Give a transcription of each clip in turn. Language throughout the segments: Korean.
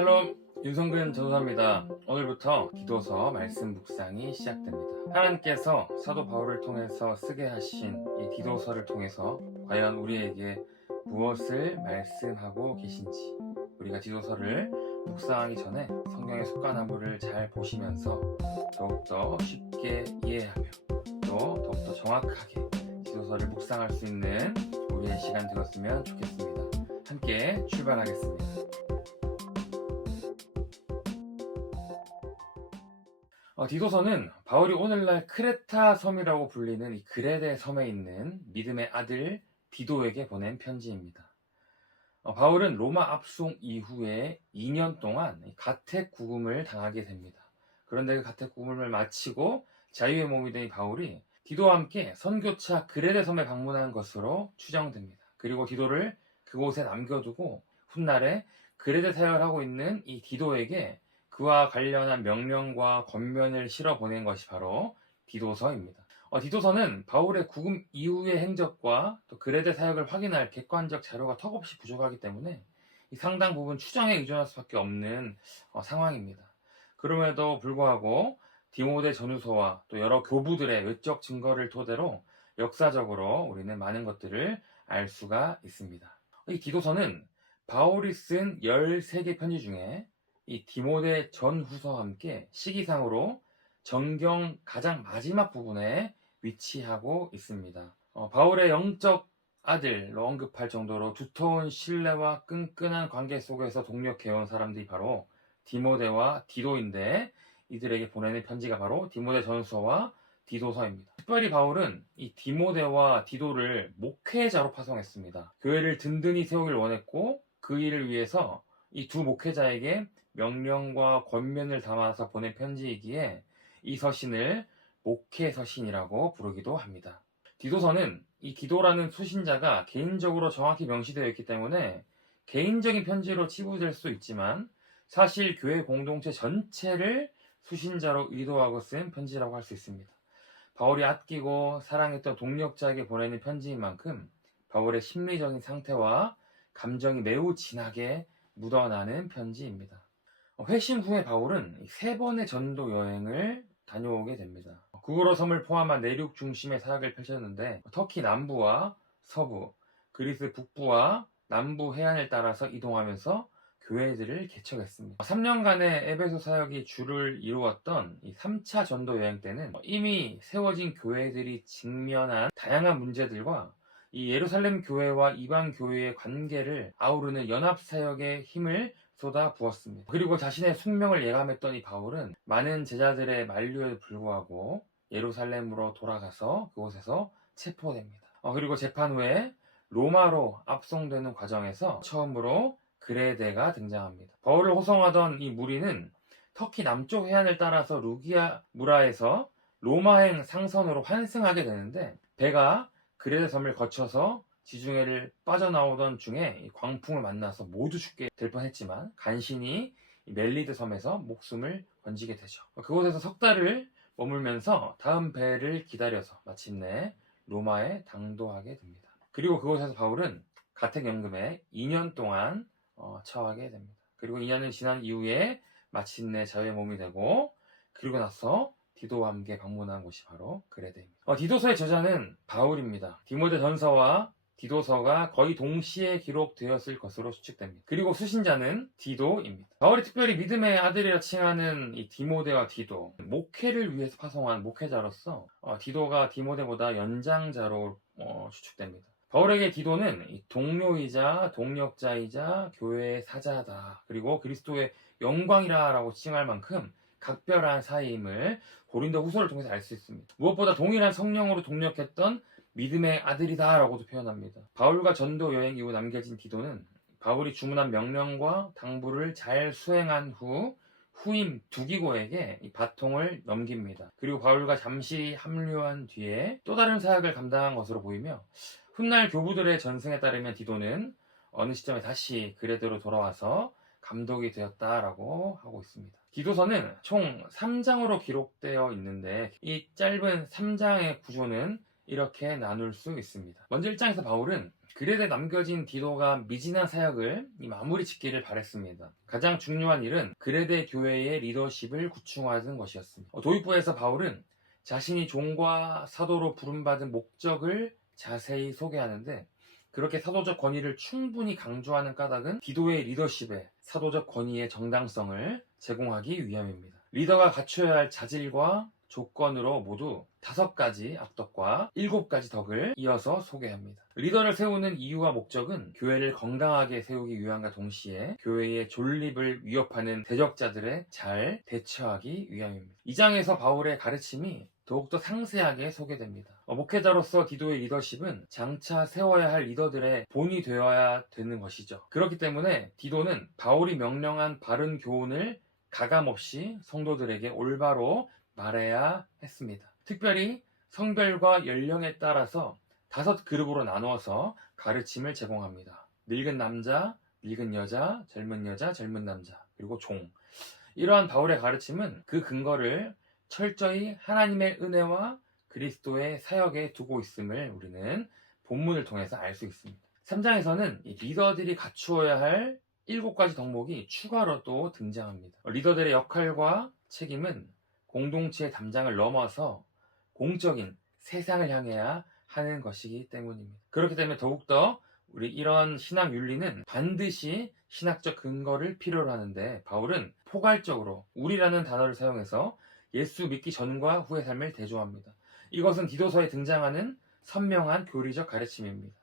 샬롬, 윤성근 전도사입니다. 오늘부터 디도서 말씀 묵상이 시작됩니다. 하나님께서 사도 바울을 통해서 쓰게 하신 이 디도서를 통해서 과연 우리에게 무엇을 말씀하고 계신지, 우리가 디도서를 묵상하기 전에 성경의 속가나무를 잘 보시면서 더욱더 쉽게 이해하며 또 더욱더 정확하게 디도서를 묵상할 수 있는 우리의 시간 되었으면 좋겠습니다. 함께 출발하겠습니다. 디도서는 바울이 오늘날 크레타 섬이라고 불리는 이 그레데 섬에 있는 믿음의 아들 디도에게 보낸 편지입니다. 바울은 로마 압송 이후에 2년 동안 가택구금을 당하게 됩니다. 그런데 그 가택구금을 마치고 자유의 몸이 된 바울이 디도와 함께 선교차 그레데 섬에 방문한 것으로 추정됩니다. 그리고 디도를 그곳에 남겨두고 훗날에 그레데 사역을 하고 있는 이 디도에게 그와 관련한 명령과 권면을 실어 보낸 것이 바로 디도서입니다. 디도서는 바울의 구금 이후의 행적과 또 그레데 사역을 확인할 객관적 자료가 턱없이 부족하기 때문에 상당 부분 추정에 의존할 수밖에 없는 상황입니다. 그럼에도 불구하고 디모데 전후서와 또 여러 교부들의 외적 증거를 토대로 역사적으로 우리는 많은 것들을 알 수가 있습니다. 이 디도서는 바울이 쓴 13개 편지 중에 이 디모데 전후서와 함께 시기상으로 정경 가장 마지막 부분에 위치하고 있습니다. 바울의 영적 아들로 언급할 정도로 두터운 신뢰와 끈끈한 관계 속에서 동력해온 사람들이 바로 디모데와 디도인데, 이들에게 보내는 편지가 바로 디모데 전후서와 디도서입니다. 특별히 바울은 이 디모데와 디도를 목회자로 파송했습니다. 교회를 든든히 세우길 원했고 그 일을 위해서 이 두 목회자에게 명령과 권면을 담아서 보낸 편지이기에 이 서신을 목회서신이라고 부르기도 합니다. 디도서는 이 디도라는 수신자가 개인적으로 정확히 명시되어 있기 때문에 개인적인 편지로 치부될 수 있지만 사실 교회 공동체 전체를 수신자로 의도하고 쓴 편지라고 할 수 있습니다. 바울이 아끼고 사랑했던 동력자에게 보내는 편지인 만큼 바울의 심리적인 상태와 감정이 매우 진하게 묻어나는 편지입니다. 회심 후에 바울은 3번의 전도 여행을 다녀오게 됩니다. 구그로 섬을 포함한 내륙 중심의 사역을 펼쳤는데 터키 남부와 서부, 그리스 북부와 남부 해안을 따라서 이동하면서 교회들을 개척했습니다. 3년간의 에베소 사역이 주를 이루었던 이 3차 전도 여행 때는 이미 세워진 교회들이 직면한 다양한 문제들과 이 예루살렘 교회와 이방 교회의 관계를 아우르는 연합 사역에 힘을 쏟아 부었습니다. 그리고 자신의 숙명을 예감했던 이 바울은 많은 제자들의 만류에 불구하고 예루살렘으로 돌아가서 그곳에서 체포됩니다. 그리고 재판 후에 로마로 압송되는 과정에서 처음으로 그레데가 등장합니다. 바울을 호송하던 이 무리는 터키 남쪽 해안을 따라서 루기아 무라에서 로마행 상선으로 환승하게 되는데, 배가 그레데 섬을 거쳐서 지중해를 빠져나오던 중에 광풍을 만나서 모두 죽게 될 뻔했지만 간신히 멜리드 섬에서 목숨을 건지게 되죠. 그곳에서 석 달을 머물면서 다음 배를 기다려서 마침내 로마에 당도하게 됩니다. 그리고 그곳에서 바울은 가택연금에 2년 동안 처하게 됩니다. 그리고 2년을 지난 이후에 마침내 자유의 몸이 되고, 그리고 나서 디도와 함께 방문한 곳이 바로 그레데입니다. 디도서의 저자는 바울입니다. 디모데 전서와 디도서가 거의 동시에 기록되었을 것으로 추측됩니다. 그리고 수신자는 디도입니다. 바울이 특별히 믿음의 아들이라 칭하는 이 디모데와 디도, 목회를 위해서 파송한 목회자로서 디도가 디모데보다 연장자로 추측됩니다. 바울에게 디도는 동료이자 동력자이자 교회의 사자다, 그리고 그리스도의 영광이라 라고 칭할 만큼 각별한 사이임을 고린도 후서를 통해서 알 수 있습니다. 무엇보다 동일한 성령으로 동력했던 믿음의 아들이다 라고도 표현합니다. 바울과 전도 여행 이후 남겨진 디도는 바울이 주문한 명령과 당부를 잘 수행한 후 후임 두기고에게 이 바통을 넘깁니다. 그리고 바울과 잠시 합류한 뒤에 또 다른 사역을 감당한 것으로 보이며, 훗날 교부들의 전승에 따르면 디도는 어느 시점에 다시 그레데로 돌아와서 감독이 되었다라고 하고 있습니다. 디도서는 총 3장으로 기록되어 있는데 이 짧은 3장의 구조는 이렇게 나눌 수 있습니다. 먼저 1장에서 바울은 그레데 남겨진 디도가 미진한 사역을 마무리 짓기를 바랬습니다. 가장 중요한 일은 그레데 교회의 리더십을 구충하는 것이었습니다. 도입부에서 바울은 자신이 종과 사도로 부름받은 목적을 자세히 소개하는데, 그렇게 사도적 권위를 충분히 강조하는 까닭은 디도의 리더십에 사도적 권위의 정당성을 제공하기 위함입니다. 리더가 갖춰야 할 자질과 조건으로 모두 5가지 악덕과 7가지 덕을 이어서 소개합니다. 리더를 세우는 이유와 목적은 교회를 건강하게 세우기 위함과 동시에 교회의 존립을 위협하는 대적자들에 잘 대처하기 위함입니다. 이 장에서 바울의 가르침이 더욱더 상세하게 소개됩니다. 목회자로서 디도의 리더십은 장차 세워야 할 리더들의 본이 되어야 되는 것이죠. 그렇기 때문에 디도는 바울이 명령한 바른 교훈을 가감없이 성도들에게 올바로 말해야 했습니다. 특별히 성별과 연령에 따라서 5그룹으로 나누어서 가르침을 제공합니다. 늙은 남자, 늙은 여자, 젊은 남자, 그리고 종. 이러한 바울의 가르침은 그 근거를 철저히 하나님의 은혜와 그리스도의 사역에 두고 있음을 우리는 본문을 통해서 알 수 있습니다. 3장에서는 리더들이 갖추어야 할 7가지 덕목이 추가로 또 등장합니다. 리더들의 역할과 책임은 공동체의 담당을 넘어서 공적인 세상을 향해야 하는 것이기 때문입니다. 그렇기 때문에 더욱더 우리 이런 신학 윤리는 반드시 신학적 근거를 필요로 하는데, 바울은 포괄적으로 우리라는 단어를 사용해서 예수 믿기 전과 후의 삶을 대조합니다. 이것은 디도서에 등장하는 선명한 교리적 가르침입니다.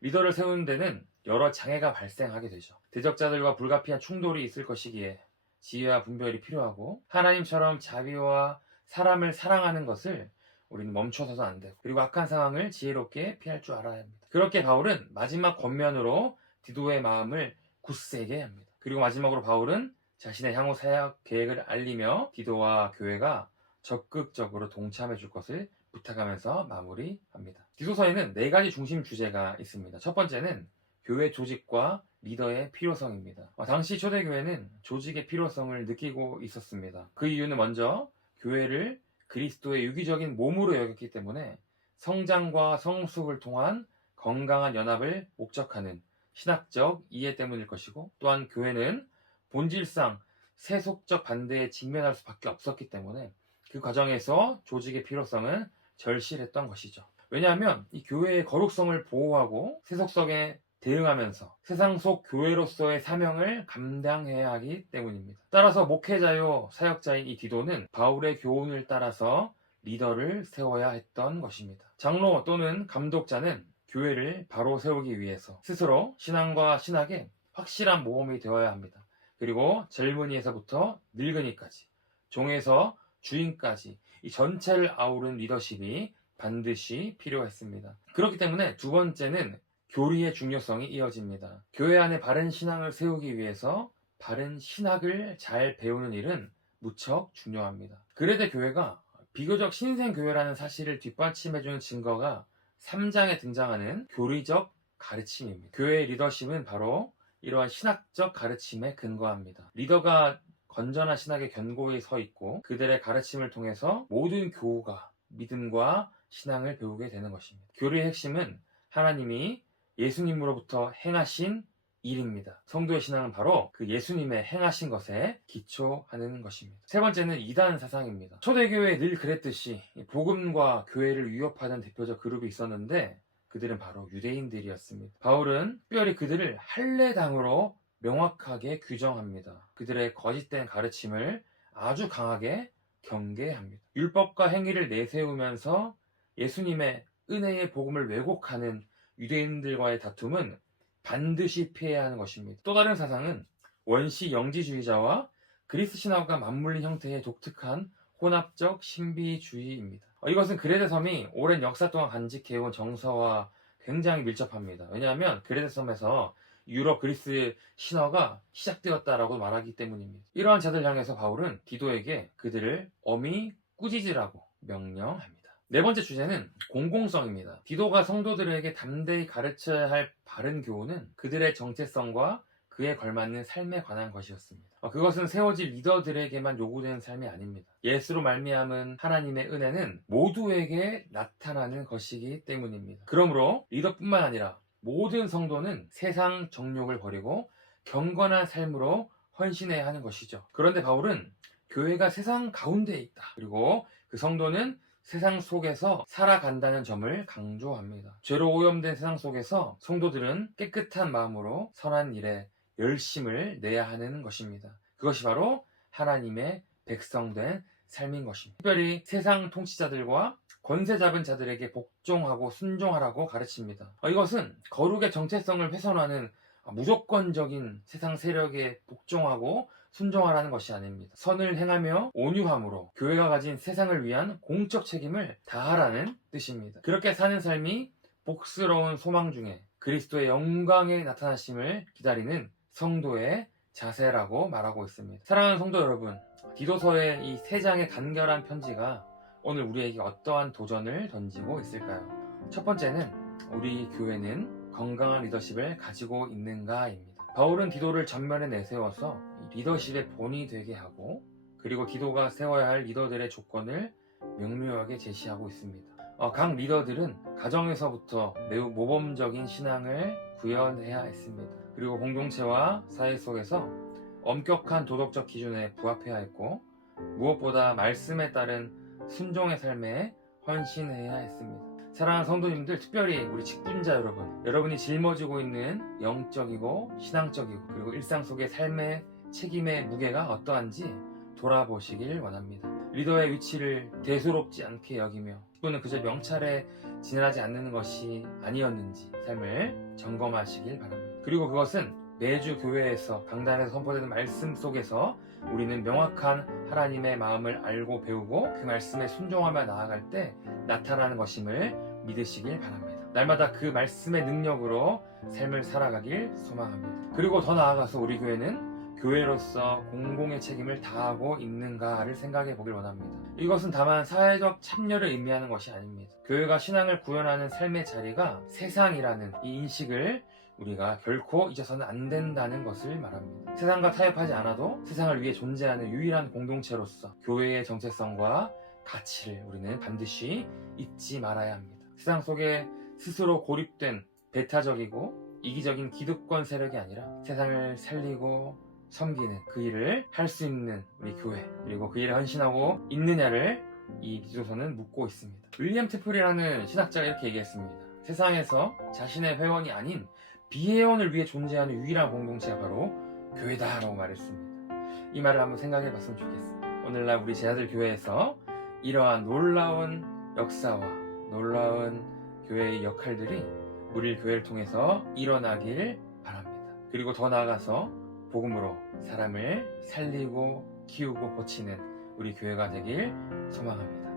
리더를 세우는 데는 여러 장애가 발생하게 되죠. 대적자들과 불가피한 충돌이 있을 것이기에 지혜와 분별이 필요하고, 하나님처럼 자비와 사람을 사랑하는 것을 우리는 멈춰서도 안 되고, 그리고 악한 상황을 지혜롭게 피할 줄 알아야 합니다. 그렇게 바울은 마지막 권면으로 디도의 마음을 굳세게 합니다. 그리고 마지막으로 바울은 자신의 향후 사역 계획을 알리며 디도와 교회가 적극적으로 동참해 줄 것을 부탁하면서 마무리합니다. 디도서에는 4가지 중심 주제가 있습니다. 첫 번째는 교회 조직과 리더의 필요성입니다. 당시 초대교회는 조직의 필요성을 느끼고 있었습니다. 그 이유는 먼저 교회를 그리스도의 유기적인 몸으로 여겼기 때문에 성장과 성숙을 통한 건강한 연합을 목적하는 신학적 이해 때문일 것이고, 또한 교회는 본질상 세속적 반대에 직면할 수밖에 없었기 때문에 그 과정에서 조직의 필요성은 절실했던 것이죠. 왜냐하면 이 교회의 거룩성을 보호하고 세속성에 대응하면서 세상 속 교회로서의 사명을 감당해야 하기 때문입니다. 따라서 목회자요 사역자인 이 디도는 바울의 교훈을 따라서 리더를 세워야 했던 것입니다. 장로 또는 감독자는 교회를 바로 세우기 위해서 스스로 신앙과 신학에 확실한 모범이 되어야 합니다. 그리고 젊은이에서부터 늙은이까지, 종에서 주인까지 이 전체를 아우른 리더십이 반드시 필요했습니다. 그렇기 때문에 2번째는 교리의 중요성이 이어집니다. 교회 안에 바른 신앙을 세우기 위해서 바른 신학을 잘 배우는 일은 무척 중요합니다. 그레데 교회가 비교적 신생교회라는 사실을 뒷받침해주는 증거가 3장에 등장하는 교리적 가르침입니다. 교회의 리더십은 바로 이러한 신학적 가르침에 근거합니다. 리더가 건전한 신학에 견고히 서 있고 그들의 가르침을 통해서 모든 교우가 믿음과 신앙을 배우게 되는 것입니다. 교리의 핵심은 하나님이 예수님으로부터 행하신 일입니다. 성도의 신앙은 바로 그 예수님의 행하신 것에 기초하는 것입니다. 3번째는 이단 사상입니다. 초대교회에 늘 그랬듯이 복음과 교회를 위협하는 대표적 그룹이 있었는데 그들은 바로 유대인들이었습니다. 바울은 특별히 그들을 할례당으로 명확하게 규정합니다. 그들의 거짓된 가르침을 아주 강하게 경계합니다. 율법과 행위를 내세우면서 예수님의 은혜의 복음을 왜곡하는 유대인들과의 다툼은 반드시 피해야 하는 것입니다. 또 다른 사상은 원시 영지주의자와 그리스 신화가 맞물린 형태의 독특한 혼합적 신비주의입니다. 이것은 그레데 섬이 오랜 역사 동안 간직해온 정서와 굉장히 밀접합니다. 왜냐하면 그레데 섬에서 유럽 그리스 신화가 시작되었다라고 말하기 때문입니다. 이러한 자들 향해서 바울은 디도에게 그들을 엄히 꾸짖으라고 명령합니다. 4번째 주제는 공공성입니다. 디도가 성도들에게 담대히 가르쳐야 할 바른 교훈은 그들의 정체성과 그에 걸맞는 삶에 관한 것이었습니다. 그것은 세워질 리더들에게만 요구되는 삶이 아닙니다. 예수로 말미암은 하나님의 은혜는 모두에게 나타나는 것이기 때문입니다. 그러므로 리더뿐만 아니라 모든 성도는 세상 정욕을 버리고 경건한 삶으로 헌신해야 하는 것이죠. 그런데 바울은 교회가 세상 가운데에 있다. 그리고 그 성도는 세상 속에서 살아간다는 점을 강조합니다. 죄로 오염된 세상 속에서 성도들은 깨끗한 마음으로 선한 일에 열심을 내야 하는 것입니다. 그것이 바로 하나님의 백성된 삶인 것입니다. 특별히 세상 통치자들과 권세 잡은 자들에게 복종하고 순종하라고 가르칩니다. 이것은 거룩의 정체성을 훼손하는 무조건적인 세상 세력에 복종하고 순종하라는 것이 아닙니다. 선을 행하며 온유함으로 교회가 가진 세상을 위한 공적 책임을 다하라는 뜻입니다. 그렇게 사는 삶이 복스러운 소망 중에 그리스도의 영광의 나타나심을 기다리는 성도의 자세라고 말하고 있습니다. 사랑하는 성도 여러분, 디도서의 이 세 장의 간결한 편지가 오늘 우리에게 어떠한 도전을 던지고 있을까요? 첫 번째는 우리 교회는 건강한 리더십을 가지고 있는가입니다. 바울은 디도를 전면에 내세워서 리더십의 본이 되게 하고, 그리고 디도가 세워야 할 리더들의 조건을 명료하게 제시하고 있습니다. 각 리더들은 가정에서부터 매우 모범적인 신앙을 구현해야 했습니다. 그리고 공동체와 사회 속에서 엄격한 도덕적 기준에 부합해야 했고, 무엇보다 말씀에 따른 순종의 삶에 헌신해야 했습니다. 사랑하는 성도님들, 특별히 우리 직분자 여러분, 여러분이 짊어지고 있는 영적이고 신앙적이고 그리고 일상 속의 삶의 책임의 무게가 어떠한지 돌아보시길 원합니다. 리더의 위치를 대수롭지 않게 여기며 직분은 그저 명찰에 지나지 않는 것이 아니었는지 삶을 점검하시길 바랍니다. 그리고 그것은 매주 교회에서 강단에서 선포되는 말씀 속에서 우리는 명확한 하나님의 마음을 알고 배우고 그 말씀에 순종하며 나아갈 때 나타나는 것임을 믿으시길 바랍니다. 날마다 그 말씀의 능력으로 삶을 살아가길 소망합니다. 그리고 더 나아가서 우리 교회는 교회로서 공공의 책임을 다하고 있는가를 생각해 보길 원합니다. 이것은 다만 사회적 참여를 의미하는 것이 아닙니다. 교회가 신앙을 구현하는 삶의 자리가 세상이라는 이 인식을 우리가 결코 잊어서는 안 된다는 것을 말합니다. 세상과 타협하지 않아도 세상을 위해 존재하는 유일한 공동체로서 교회의 정체성과 가치를 우리는 반드시 잊지 말아야 합니다. 세상 속에 스스로 고립된 배타적이고 이기적인 기득권 세력이 아니라 세상을 살리고 섬기는 그 일을 할 수 있는 우리 교회, 그리고 그 일에 헌신하고 있느냐를 이 디도서는 묻고 있습니다. 윌리엄 테플이라는 신학자가 이렇게 얘기했습니다. 세상에서 자신의 회원이 아닌 비회원을 위해 존재하는 유일한 공동체가 바로 교회다라고 말했습니다. 이 말을 한번 생각해 봤으면 좋겠습니다. 오늘날 우리 제자들 교회에서 이러한 놀라운 역사와 놀라운 교회의 역할들이 우리 교회를 통해서 일어나길 바랍니다. 그리고 더 나아가서 복음으로 사람을 살리고 키우고 고치는 우리 교회가 되길 소망합니다.